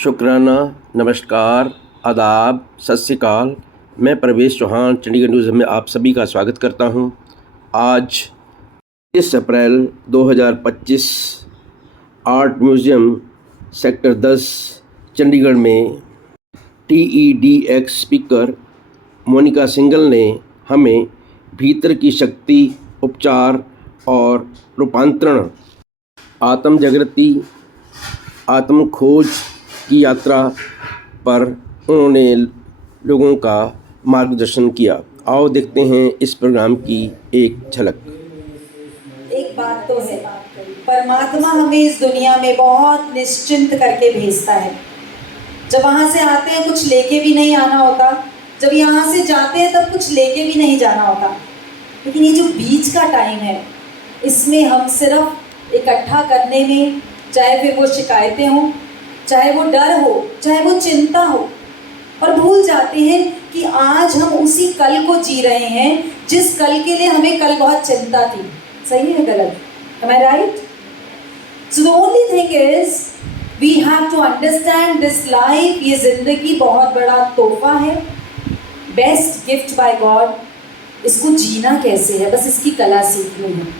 शुक्राना, नमस्कार, आदाब, सत श्री अकाल। मैं प्रवेश चौहान चंडीगढ़ न्यूज़ में आप सभी का स्वागत करता हूं। आज 30 अप्रैल 2025 आर्ट म्यूज़ियम सेक्टर 10 चंडीगढ़ में TEDx स्पीकर मोनिका सिंघल ने हमें भीतर की शक्ति, उपचार और रूपांतरण, आत्म जागृति, आत्म खोज की यात्रा पर उन्होंने लोगों का मार्गदर्शन किया। आओ देखते हैं इस प्रोग्राम की एक झलक। एक बात तो है, परमात्मा हमें इस दुनिया में बहुत निश्चिंत करके भेजता है। जब वहाँ से आते हैं कुछ लेके भी नहीं आना होता, जब यहाँ से जाते हैं तब कुछ लेके भी नहीं जाना होता। लेकिन ये जो बीच का टाइम है, इसमें हम सिर्फ इकट्ठा करने में, चाहे फिर वो शिकायतें हों, चाहे वो डर हो, चाहे वो चिंता हो, और भूल जाते हैं कि आज हम उसी कल को जी रहे हैं जिस कल के लिए हमें कल बहुत चिंता थी। सही है गलत? Am I right? So the only thing is we have to understand this life, ये जिंदगी बहुत बड़ा तोहफा है, बेस्ट गिफ्ट बाय गॉड। इसको जीना कैसे है, बस इसकी कला सीखनी है।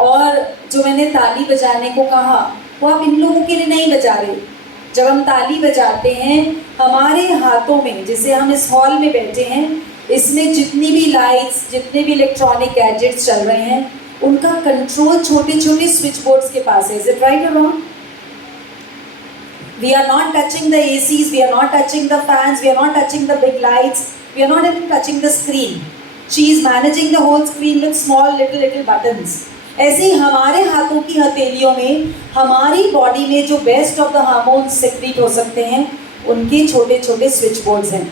और जो मैंने ताली बजाने को कहा, वो आप इन लोगों के लिए नहीं बजा रहे। जब हम ताली बजाते हैं, हमारे हाथों में, जैसे हम इस हॉल में बैठे हैं, इसमें जितनी भी लाइट्स, जितने भी इलेक्ट्रॉनिक गैजेट्स चल रहे हैं, उनका कंट्रोल छोटे छोटे स्विच बोर्ड्स के पास है। इज इट राइट और wrong? We are not touching the ACs, we are not touching the fans, we are not touching the big lights, we are not even touching the screen. She is managing the whole screen with small little buttons. ऐसे ही हमारे हाथों की हथेलियों में, हमारी body में जो best of the hormones secrete हो सकते हैं, उनके छोटे छोटे स्विच बोर्ड्स हैं।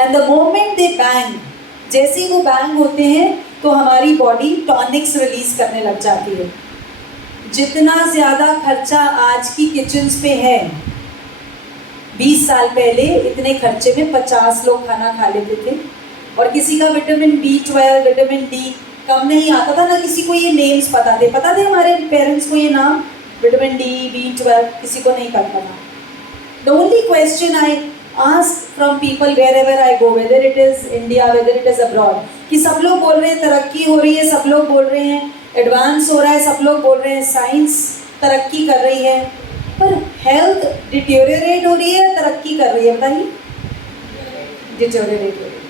And the moment they bang, जैसे ही वो बैंग होते हैं तो हमारी बॉडी टॉनिक्स रिलीज करने लग जाती है। जितना ज़्यादा खर्चा आज की किचन्स पे है, 20 साल पहले इतने खर्चे में 50 लोग खाना खा लेते थे। और किसी का विटामिन B12, विटामिन D कम नहीं आता था, ना किसी को ये नेम्स पता थे हमारे पेरेंट्स को ये नाम, विटामिन D, B12, किसी को नहीं पता था। The only question I ask from people wherever I go, whether it is India, whether it is abroad, कि सब लोग बोल रहे हैं तरक्की हो रही है, सब लोग बोल रहे हैं एडवांस हो रहा है, सब लोग बोल रहे हैं साइंस तरक्की कर रही है, पर हेल्थ डिटेरियोरेट हो रही है, तरक्की कर रही है? बताइए। डिटेरियोरेट हो रही है।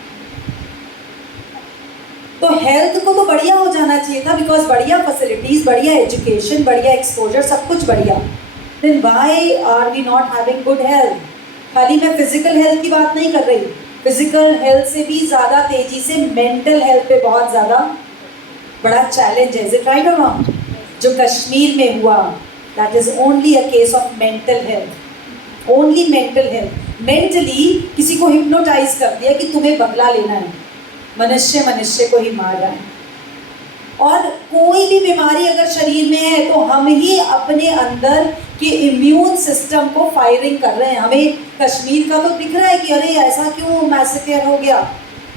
तो हेल्थ को तो बढ़िया हो जाना चाहिए था, बिकॉज बढ़िया फैसिलिटीज, बढ़िया एजुकेशन, बढ़िया एक्सपोजर, सब कुछ बढ़िया। Then why are we not having good health? खाली मैं फिजिकल हेल्थ की बात नहीं कर रही, फिजिकल हेल्थ से भी ज़्यादा तेजी से मेंटल हेल्थ पे बहुत ज़्यादा बड़ा चैलेंज है। इज इट राइट और रॉन्ग? जो कश्मीर में हुआ, that is only a case of mental health, only mental health. Mentally किसी को हिप्नोटाइज कर दिया कि तुम्हें बदला लेना है, मनुष्य को ही मार रहा है। और कोई भी बीमारी अगर शरीर में है तो हम ही अपने अंदर के इम्यून सिस्टम को फायरिंग कर रहे हैं। हमें कश्मीर का तो दिख रहा है कि अरे ऐसा क्यों मैसेकर हो गया,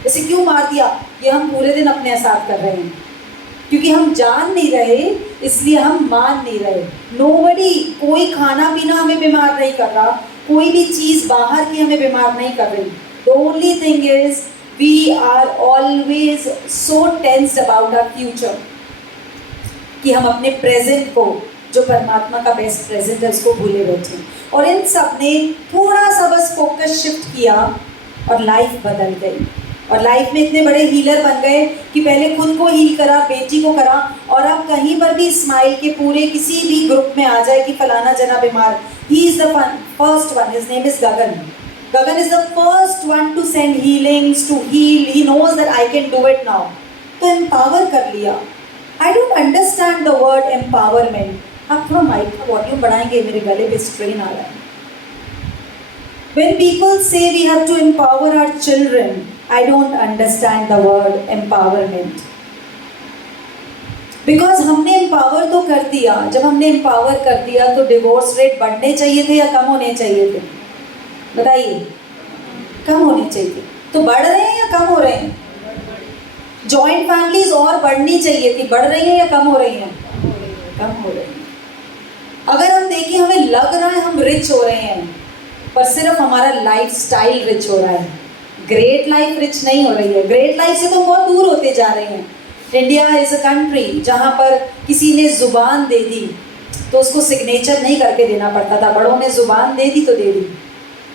ऐसे क्यों मार दिया, ये हम पूरे दिन अपने साथ कर रहे हैं, क्योंकि हम जान नहीं रहे, इसलिए हम मान नहीं रहे। नोबडी, कोई खाना पीना हमें बीमार नहीं कर रहा, कोई भी चीज़ बाहर की हमें बीमार नहीं कर रही। The only thing is we are always so tensed about our future कि हम अपने प्रेजेंट को, जो परमात्मा का बेस्ट प्रेजेंट है, उसको भूले बैठे। और इन सब ने थोड़ा सा बस फोकस शिफ्ट किया और लाइफ बदल गई। और लाइफ में इतने बड़े हीलर बन गए कि पहले खुद को हील करा, बेटी को करा, और अब कहीं पर भी स्माइल के पूरे किसी भी ग्रुप में आ जाए कि फलाना जना बीमार, he is the first one, his name is Gagan. Gagan is the first one to send healings, to heal. He knows that I can do it now. तो empower कर लिया। I don't understand the word empowerment. आप थोड़ा mic का volume बढ़ाएंगे, मेरे गले पे स्ट्रेन आ रहा है। When people say we have to empower our children, I don't understand the word empowerment. Because हमने empower तो कर दिया। जब हमने empower कर दिया तो डिवोर्स रेट बढ़ने चाहिए थे या कम होने चाहिए थे? बताइए। कम होनी चाहिए, तो बढ़ रहे हैं या कम हो रहे हैं? जॉइंट फैमिलीज और बढ़नी चाहिए थी, बढ़ रही है या कम हो रही हैं? कम हो रही हैं। अगर हम देखें, हमें लग रहा है हम रिच हो रहे हैं, पर सिर्फ हमारा लाइफ स्टाइल रिच हो रहा है, ग्रेट लाइफ रिच नहीं हो रही है। ग्रेट लाइफ से तो बहुत दूर होते जा रहे हैं। इंडिया इज़ अ कंट्री जहाँ पर किसी ने ज़ुबान दे दी तो उसको सिग्नेचर नहीं करके देना पड़ता था, बड़ों ने ज़ुबान दे दी तो दे दी।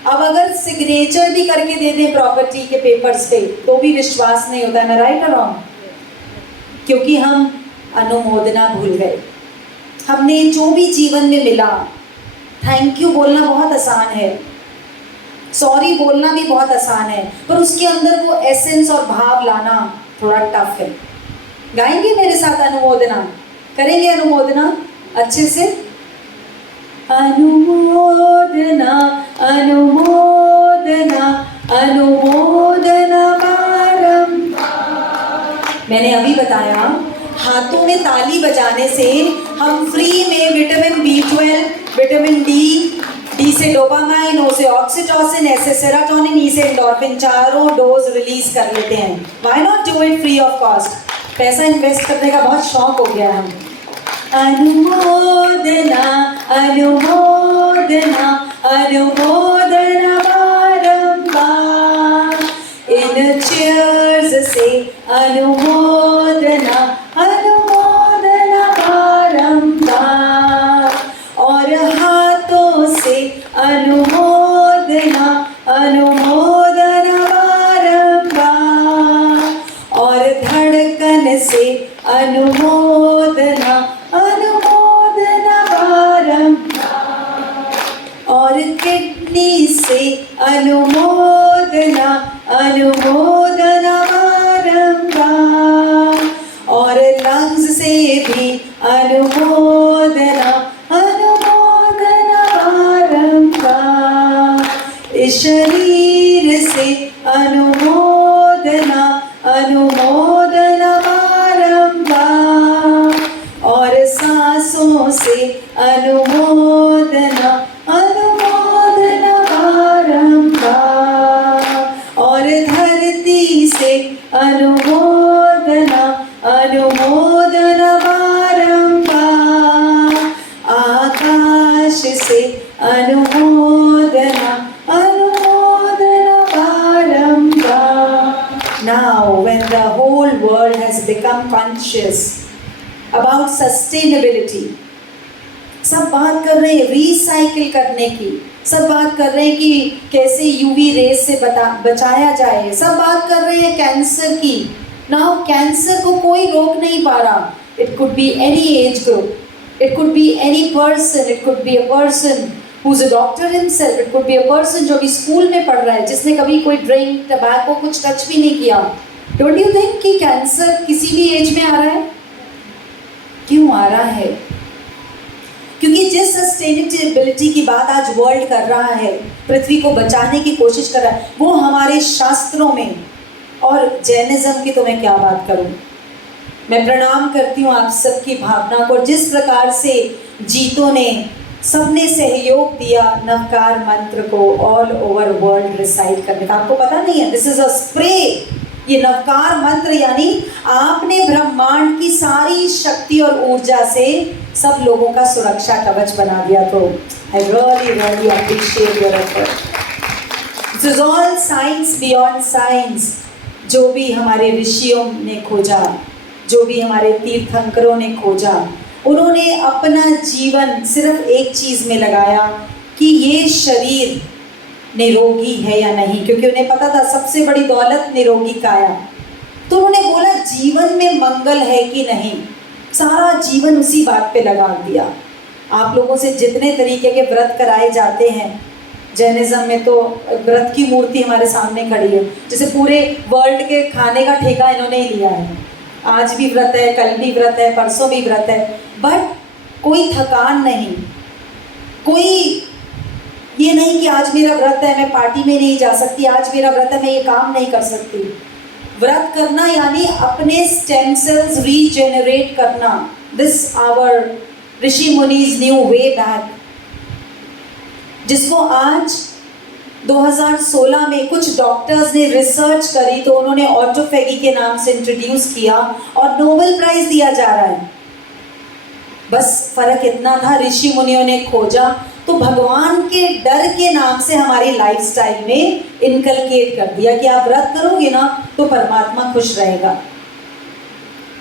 अब अगर सिग्नेचर भी करके दे दें प्रॉपर्टी के पेपर्स पे तो भी विश्वास नहीं होता है। मैं राइट और रॉन्ग? क्योंकि हम अनुमोदना भूल गए। हमने जो भी जीवन में मिला, थैंक यू बोलना बहुत आसान है, सॉरी बोलना भी बहुत आसान है, पर उसके अंदर वो एसेंस और भाव लाना थोड़ा टफ है। गाएंगे मेरे साथ अनुमोदना? करेंगे अनुमोदना अच्छे से? अनुमोदना अनुमोदना अनुमोदना बारंबार। मैंने अभी बताया हाथों में ताली बजाने से हम फ्री में विटामिन B12, विटामिन डी से डोपामाइन, ओ से ऑक्सीटोसिन, एस से सेरोटोनिन, ई से एंडोर्फिन, चारों डोज रिलीज कर लेते हैं। Why not do it free of cost? पैसा इन्वेस्ट करने का बहुत शौक हो गया है। अनुमोदना अनुमोदना अनुमोदना बारंबार। इन चीयर्स से अनुमोदना अनुमोदना बारंबार, और हाथों से अनुमोदना अनुमोदना बारंबार, और धड़कन से अनुमोदना अनुमोदना बारंबार, और किडनी से अनुमोदना अनुमोदना बारंबार, और लंग्स से भी अनुमोदना अनुमोदना बारंबार, इस शरीर से अनुमोदना अनुमोदना बारंबार, और सांसों से अनुमोदना अनुमोदना बारंबार, और धरती से अनुमोदना अनुमोदना बारंबार, आकाश से अनुमोदना अनुमोदना बारंबार। Now, when the whole world has become conscious about sustainability, सब बात कर रहे हैं रिसाइकिल करने की, सब बात कर रहे हैं कि कैसे यूवी रेस से बचाया जाए, सब बात कर रहे हैं कैंसर की। नाउ कैंसर को कोई रोक नहीं पा रहा। It could be any age group, it could be any person, it could be a person who is a doctor himself, it could be a person जो भी स्कूल में पढ़ रहा है, जिसने कभी कोई ड्रिंक टबैको कुछ टच भी नहीं किया। डोंट यू थिंक कि कैंसर किसी भी एज में आ रहा है? क्यों आ रहा है? क्योंकि जिस सस्टेनेबिलिटी की बात आज वर्ल्ड कर रहा है, पृथ्वी को बचाने की कोशिश कर रहा है, वो हमारे शास्त्रों में, और जैनिज्म की तो मैं क्या बात करूं। मैं प्रणाम करती हूँ आप सबकी भावना को। जिस प्रकार से जीतों ने सबने सहयोग दिया नवकार मंत्र को ऑल ओवर वर्ल्ड रिसाइट करने का। आपको पता नहीं है, दिस इज अ स्प्रे। ये नवकार मंत्र यानी आपने ब्रह्मांड की सारी शक्ति और ऊर्जा से सब लोगों का सुरक्षा कवच बना दिया। तो I really really appreciate your effort. This is all science beyond science. जो भी हमारे ऋषियों ने खोजा, जो भी हमारे तीर्थंकरों ने खोजा, उन्होंने अपना जीवन सिर्फ एक चीज़ में लगाया कि ये शरीर निरोगी है या नहीं, क्योंकि उन्हें पता था सबसे बड़ी दौलत निरोगी काया। तो उन्होंने बोला जीवन में मंगल है कि नहीं, सारा जीवन उसी बात पे लगा दिया। आप लोगों से जितने तरीके के व्रत कराए जाते हैं, जैनिज्म में तो व्रत की मूर्ति हमारे सामने खड़ी है, जैसे पूरे वर्ल्ड के खाने का ठेका इन्होंने ही लिया है। आज भी व्रत है, कल भी व्रत है, परसों भी व्रत है, बट कोई थकान नहीं, कोई ये नहीं कि आज मेरा व्रत है मैं पार्टी में नहीं जा सकती, आज मेरा व्रत है मैं ये काम नहीं कर सकती। व्रत करना यानी अपने स्टेम सेल्स रीजेनरेट करना। This our rishi munis new way back, जिसको आज 2016 में कुछ डॉक्टर्स ने रिसर्च करी तो उन्होंने ऑटोफेगी के नाम से इंट्रोड्यूस किया और नोबेल प्राइज दिया जा रहा है। बस फर्क इतना था, ऋषि मुनियों ने खोजा तो भगवान के डर के नाम से हमारी लाइफस्टाइल में इनकलकेट कर दिया कि आप व्रत करोगे ना तो परमात्मा खुश रहेगा।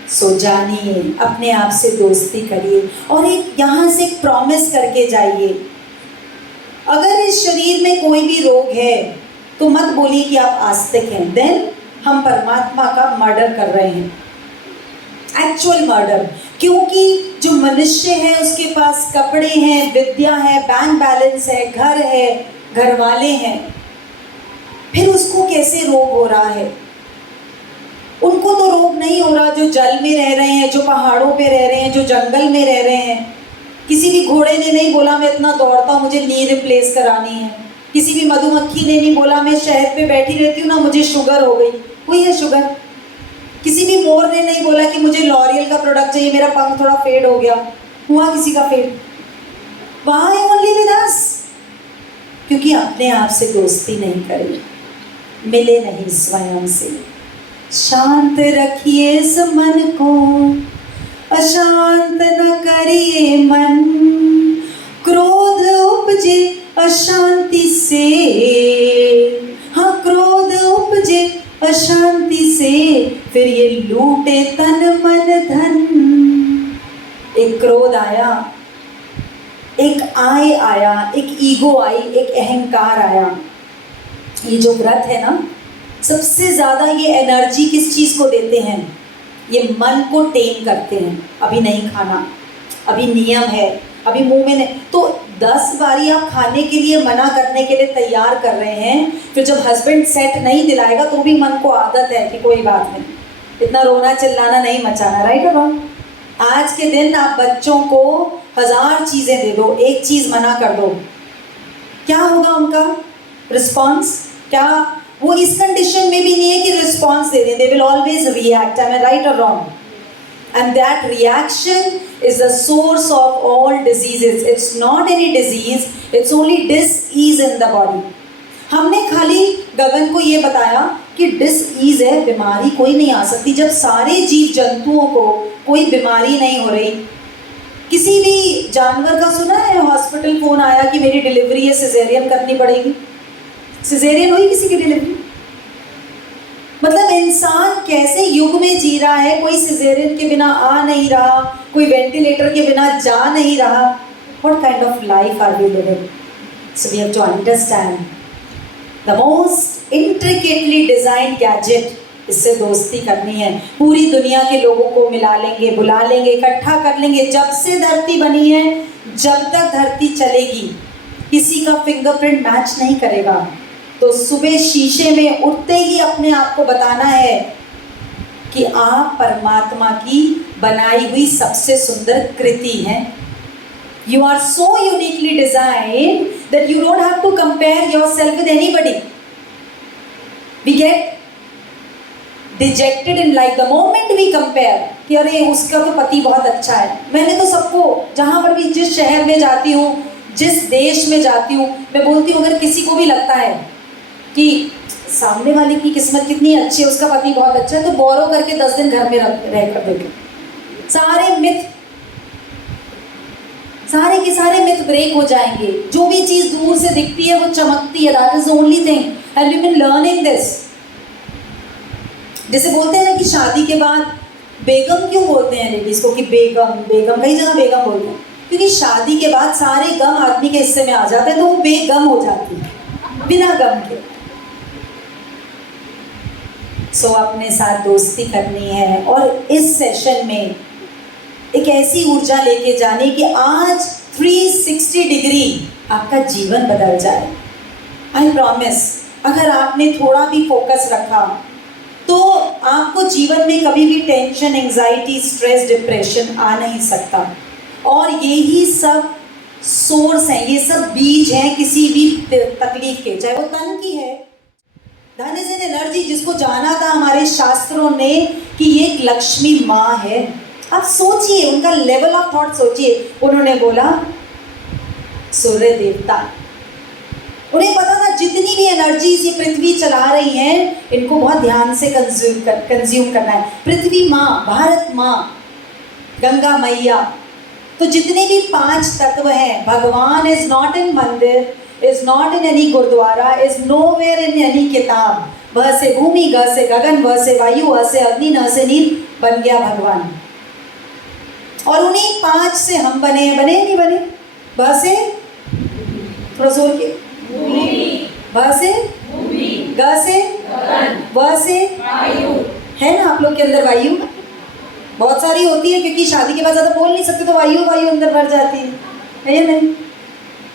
सो जानिए, अपने आप से दोस्ती करिए और एक यहाँ से एक प्रॉमिस करके जाइए, अगर इस शरीर में कोई भी रोग है तो मत बोलिए कि आप आस्तिक हैं, देन हम परमात्मा का मर्डर कर रहे हैं, एक्चुअल मर्डर। क्योंकि जो मनुष्य है उसके पास कपड़े हैं, विद्या है, बैंक बैलेंस है, घर है, घर वाले हैं, फिर उसको कैसे रोग हो रहा है? उनको तो रोग नहीं हो रहा जो जल में रह रहे हैं, जो पहाड़ों पे रह रहे हैं, जो जंगल में रह रहे हैं। किसी भी घोड़े ने नहीं बोला मैं इतना दौड़ता हूँ, मुझे नी रिप्लेस करानी है। किसी भी मधुमक्खी ने नहीं बोला मैं शहद पे बैठी रहती हूँ ना, मुझे शुगर हो गई, हुई है शुगर। किसी भी मोर ने नहीं बोला कि मुझे लॉरियल का प्रोडक्ट चाहिए, मेरा पंख थोड़ा फेड हो गया, हुआ किसी का fade. Why only with us? क्योंकि अपने आप से दोस्ती नहीं करी, मिले नहीं स्वयं से। शांत रखिए इस मन को, अशांत न करिए मन, क्रोध उपजे अशांति से, हाँ क्रोध उपजे अशांति से, फिर ये लूटे तन मन धन। एक क्रोध आया, एक आय आया, एक ईगो आई, एक अहंकार आया। ये जो व्रत है ना, सबसे ज़्यादा ये एनर्जी किस चीज़ को देते हैं? ये मन को टेम करते हैं। अभी नहीं खाना, अभी नियम है, अभी मुंह में नहीं, तो 10 बारी आप खाने के लिए मना करने के लिए तैयार कर रहे हैं, फिर जब हस्बैंड सेट नहीं दिलाएगा तो भी मन को आदत है कि कोई बात नहीं, इतना रोना चिल्लाना नहीं मचाना, राइट और रॉन्ग? आज के दिन आप बच्चों को 1000 चीज़ें दे दो, एक चीज़ मना कर दो, क्या होगा उनका रिस्पॉन्स? क्या वो इस कंडीशन में भी नहीं है कि रिस्पॉन्स दे दें, they will always react. I am right और wrong? And that reaction is the source of all diseases. It's not any disease, it's only dis-ease in the body. हमने खाली गगन को ये बताया कि डिस-ईज है, बीमारी कोई नहीं आ सकती, जब सारे जीव जंतुओं को कोई बीमारी नहीं हो रही। किसी भी जानवर का सुना है हॉस्पिटल फोन आया कि मेरी डिलीवरी है, सिजेरियन करनी पड़ेगी? सिजेरियन हुई किसी की डिलीवरी? मतलब इंसान कैसे युग में जी रहा है, कोई सिजेरियन के बिना आ नहीं रहा, कोई वेंटिलेटर के बिना जा नहीं रहा। What kind of life are we living? So we have to understand the most intricately designed gadget, इससे दोस्ती करनी है। पूरी दुनिया के लोगों को मिला लेंगे, बुला लेंगे, इकट्ठा कर लेंगे। जब से धरती बनी है, जब तक धरती चलेगी, किसी का फिंगरप्रिंट मैच नहीं करेगा। तो सुबह शीशे में उठते ही अपने आप को बताना है कि आप परमात्मा की बनाई हुई सबसे सुंदर कृति हैं। You are so uniquely designed that you don't have to compare yourself with anybody. We get dejected in life the moment we compare कि अरे उसका तो पति बहुत अच्छा है। मैंने तो सबको, जहाँ पर भी, जिस शहर में जाती हूँ, जिस देश में जाती हूँ, मैं बोलती हूँ अगर किसी को भी लगता है कि सामने वाले की किस्मत कितनी अच्छी है, उसका पति बहुत अच्छा है, तो बोरो करके 10 दिन घर में रह कर देखे। सारे मिथ, सारे के सारे मिथ ब्रेक हो जाएंगे। जो भी चीज़ दूर से दिखती है वो चमकती है। That is the only thing and you been learning this. जैसे बोलते हैं ना कि शादी के बाद बेगम क्यों बोलते हैं लेडीज को कि बेगम, बेगम, कई जगह बेगम बोलते हैं, क्योंकि शादी के बाद सारे गम आदमी के हिस्से में आ जाते हैं, तो वो बेगम हो जाती है बिना गम के। सो अपने साथ दोस्ती करनी है और इस सेशन में एक ऐसी ऊर्जा लेके जाने कि आज 360 डिग्री आपका जीवन बदल जाए। आई प्रॉमिस, अगर आपने थोड़ा भी फोकस रखा तो आपको जीवन में कभी भी टेंशन, एंजाइटी, स्ट्रेस, डिप्रेशन आ नहीं सकता। और यही सब सोर्स हैं, ये सब बीज हैं किसी भी तकलीफ के, चाहे वो तन की है। धन इज एन एनर्जी, जिसको जाना था हमारे शास्त्रों ने कि ये एक लक्ष्मी माँ है। आप सोचिए, उनका लेवल ऑफ थॉट सोचिए। उन्होंने बोला सूर्य देवता, उन्हें पता था जितनी भी एनर्जीज ये पृथ्वी चला रही हैं, इनको बहुत ध्यान से कंज्यूम करना है। पृथ्वी माँ, भारत माँ, गंगा मैया, तो जितने भी 5 तत्व हैं, भगवान is not in mandir, is not in any gurudwara, is nowhere in any kitab. भ से भूमि, ग से गगन, व से वायु, अ से अग्नि, न से नील, बन गया भगवान। और उन्हीं 5 से हम बने हैं, बने नहीं बने? भ से थोड़ा जोर के, भ से ग से व से है ना आप लोग के अंदर वायु बहुत सारी होती है, क्योंकि शादी के बाद ज़्यादा बोल नहीं सकते तो वायु अंदर भर जाती है या नहीं?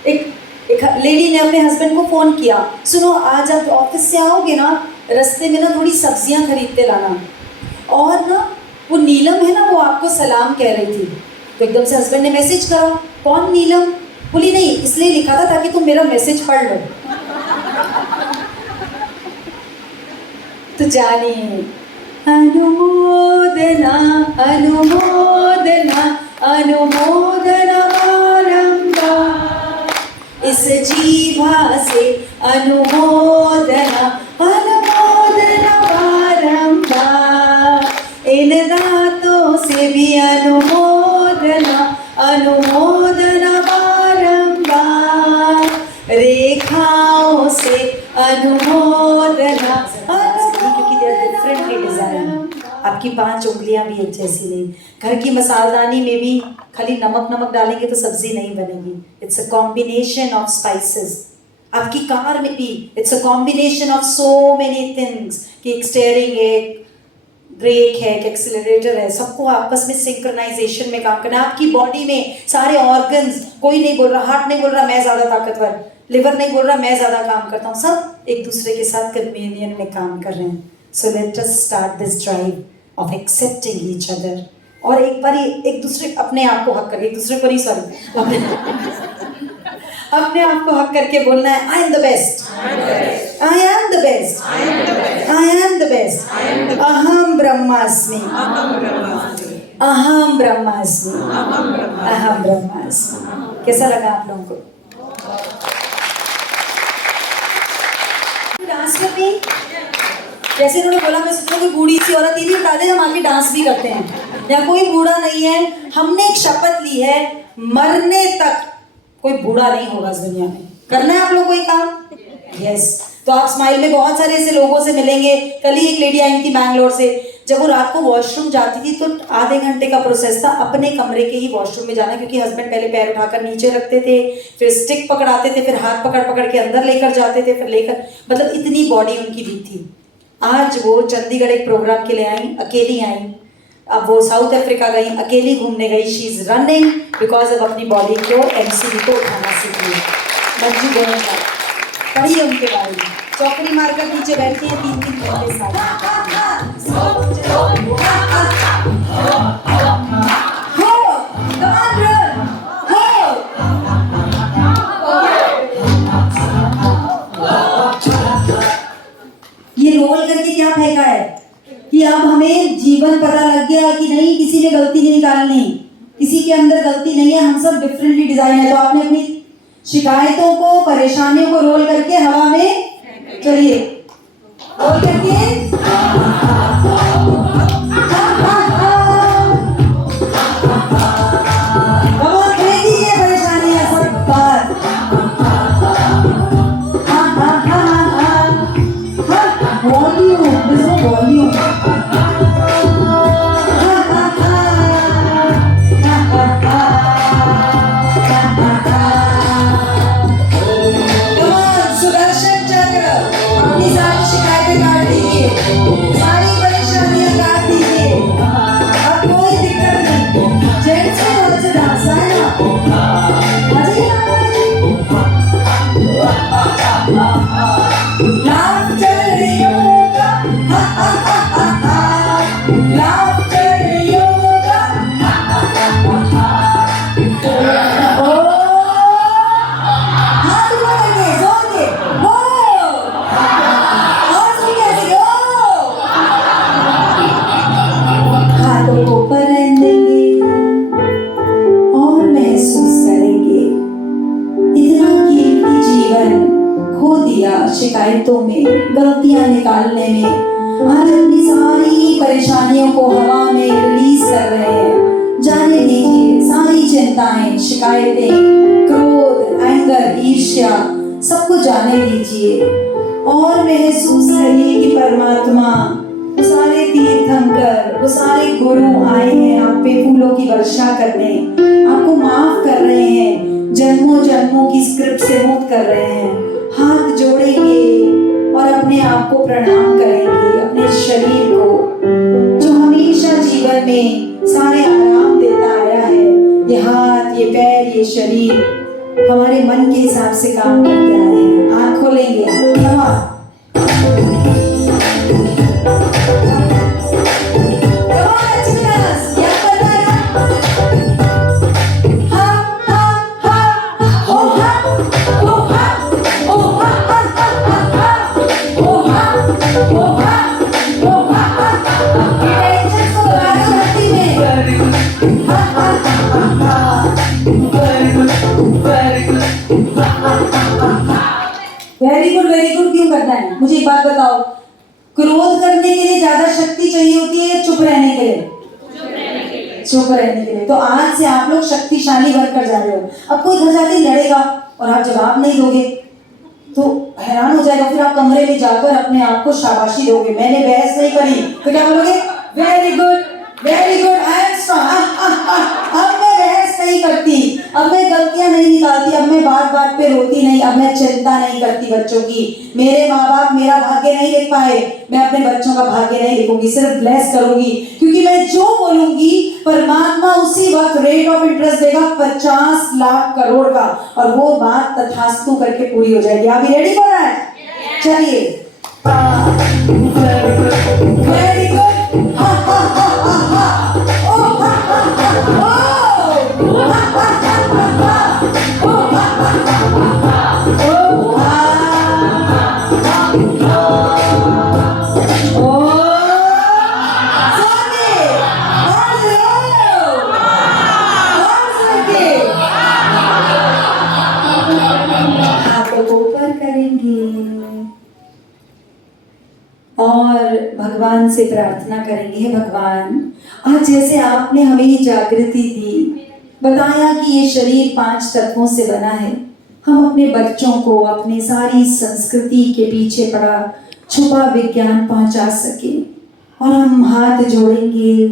एक लेडी ने अपने हस्बैंड को फ़ोन किया, सुनो आज आप ऑफिस से आओगे ना, रास्ते में ना थोड़ी सब्जियां खरीदते लाना, और ना वो नीलम है ना वो आपको सलाम कह रही थी। तो एकदम से हस्बैंड ने मैसेज करा, कौन नीलम? बोली नहीं, इसलिए लिखा था ताकि तुम मेरा मैसेज पढ़ लो। तो जानिए, अनुमोदना अनुमोदना अनुमोदना बारंबार, इस जीवा से अनुमोदना अनुमोदना बारंबार, इन दांतों से भी अनुमोदना अनुमोदना बारंबार, रेखाओं से अनुमोदना, क्योंकि दे आर डिफरेंटली डिजाइन। आपकी 5 उंगलियां भी एक जैसी नहीं। घर की मसालदानी में भी खाली नमक डालेंगे तो सब्जी नहीं बनेगी। It's a combination of spices. आपकी कार में भी it's a combination of so many things, कि एक स्टीयरिंग है, एक ब्रेक है, एक एक्सीलरेटर है, सबको आपस में सिंक्रोनाइजेशन में काम करना है। आपकी बॉडी में सारे ऑर्गन्स, कोई नहीं बोल रहा, हार्ट नहीं बोल रहा मैं ज़्यादा ताकतवर, लिवर नहीं बोल रहा मैं ज़्यादा काम करता हूँ, सब एक दूसरे के साथ कम्युनियन में काम कर रहे हैं। So let us start this drive of accepting each other. और एक बार एक दूसरे अपने आप को हक करके, एक दूसरे को नहीं, सॉरी, अपने आप को हक करके बोलना है, I am the best, I am the best, I am the best, अहम ब्रह्मास्मि, अहम ब्रह्मास्मि, अहम ब्रह्मास्मि। कैसा लगा आप लोगों को? डांस करनी, जैसे उन्होंने बोला, मैं सोचा कोई बूढ़ी सी औरत ये भी बता दे, हम आके डांस भी करते हैं। या कोई बूढ़ा नहीं है, हमने एक शपथ ली है, मरने तक कोई बूढ़ा नहीं होगा इस दुनिया में। करना है आप लोग कोई काम? यस। तो आप स्माइल में बहुत सारे ऐसे लोगों से मिलेंगे। कल ही एक लेडी आई थी बैंगलोर से, जब वो रात को वॉशरूम जाती थी तो आधे घंटे का प्रोसेस था अपने कमरे के ही वॉशरूम में जाना, क्योंकि हस्बैंड पहले पैर उठाकर नीचे रखते थे, फिर स्टिक पकड़ाते थे, फिर हाथ पकड़ के अंदर लेकर जाते थे, फिर लेकर, मतलब इतनी बॉडी उनकी वीक थी। आज वो चंडीगढ़ एक प्रोग्राम के लिए आई, अकेली आई। अब वो साउथ अफ्रीका गई, अकेली घूमने गई। शी इज रनिंग बिकॉज अब अपनी बॉडी को, एमसीडी को उठाना सीख ली। मंजू गोयनका पढ़िए उनके बारे में, चौकड़ी मारकर नीचे बैठती है 3-3 घंटे साथ। ये रोल करके क्या फेंका है कि अब हमें जीवन पता लग गया कि नहीं, किसी ने गलती नहीं निकालनी, किसी के अंदर गलती नहीं है, हम सब डिफरेंटली डिजाइन है। तो आपने अपनी शिकायतों को, परेशानियों को रोल करके हवा में, चलिए रोल करके, परेशानियां सब बार, वॉल्यूम, सुदर्शन चक्र, अपनी सारी शिकायतें काट दीजिए, सारी परेशानियां काट दीजिए, अब कोई दिक्कत नहीं। जेंट्स को बहुत से डांस है ना, लाफ्टर योगा, लाफ्टर योगा, हाथ उठाएंगे जोर के, हो, और सुनिए ऐसे, हाथों को परेंदेंगे और महसूस करेंगे इतना कीमती जीवन खो दिया शिकायतों में, गलतियां निकालने में। आज अपनी सारी परेशानियों को हवा में रिलीज कर रहे हैं। जाने दीजिए सारी चिंता। चिंताएं, शिकायतें, क्रोध, एंगर, ईर्ष्या सबको जाने दीजिए और महसूस करिए कि परमात्मा, वो सारे तीर्थंकर, वो सारे गुरु आए हैं आप पे फूलों की वर्षा करने, आपको माफ कर रहे हैं, जन्मों जन्मों की स्क्रिप्ट से मुक्त कर रहे हैं। हाथ जोड़ेंगे और अपने आप को प्रणाम करेंगे, अपने शरीर को जो हमेशा जीवन में सारे आराम देता आया है। ये हाथ, ये पैर, ये शरीर हमारे मन के हिसाब से काम करते आए हैं। आँख खोलेंगे, नमः वेरी गुड क्यों करना है? मुझे एक बात बताओ, क्रोध करने के लिए ज्यादा शक्ति चाहिए होती है या चुप रहने के लिए? चुप रहने के लिए। तो आज से आप लोग शक्तिशाली बनकर जा रहे हो। अब कोई घर जाके लड़ेगा और आप जवाब नहीं दोगे तो हैरान हो जाएगा, फिर आप कमरे में जाकर अपने आप को शाबाशी दोगे, मैंने बहस नहीं करी, तो क्या बोलोगे? Very good I am strong. अब मैं बहस नहीं करती, अब मैं गलतियां नहीं निकालती, अब मैं बात बात पे रोती नहीं, अब मैं चिंता नहीं करती बच्चों की। मेरे माँ बाप मेरा भाग्य नहीं लिख पाए, मैं अपने बच्चों का भाग्य नहीं लिखूंगी, सिर्फ ब्लेस करूंगी, क्योंकि मैं जो बोलूंगी परमात्मा उसी वक्त रेट ऑफ इंटरेस्ट देगा 50 लाख करोड़ का, और वो बात तथास्तु करके पूरी हो जाएगी। आप रेडी फॉर दैट? चलिए, वेरी गुड। और भगवान से प्रार्थना करेंगे, हे भगवान, आज जैसे आपने हमें ये जागृति दी, बताया कि ये शरीर 5 तत्वों से बना है, हम अपने बच्चों को अपनी सारी संस्कृति के पीछे पड़ा छुपा विज्ञान पहुंचा सके। और हम हाथ जोड़ेंगे,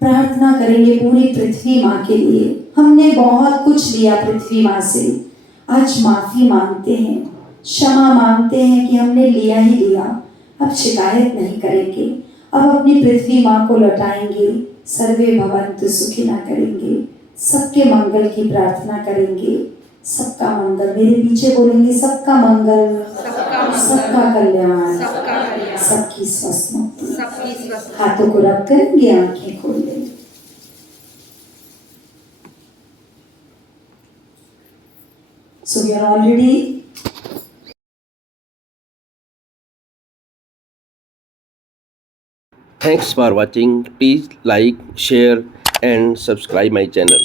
प्रार्थना करेंगे पूरी पृथ्वी माँ के लिए। हमने बहुत कुछ लिया पृथ्वी माँ से, आज माफी मांगते हैं, क्षमा मांगते हैं कि हमने लिया ही लिया, अब शिकायत नहीं करेंगे, अब अपनी पृथ्वी माँ को लौटाएंगे, सर्वे भवन्तु सुखिनः करेंगे, सबके मंगल की प्रार्थना करेंगे, सबका मंगल, मेरे पीछे बोलेंगे, सबका मंगल, सबका कल्याण, सबकी स्वस्थ मुक्ति। हाथों को रख करेंगे, आंखें खोल लेंगे। So we are already Thanks for watching. Please like, share and subscribe my channel.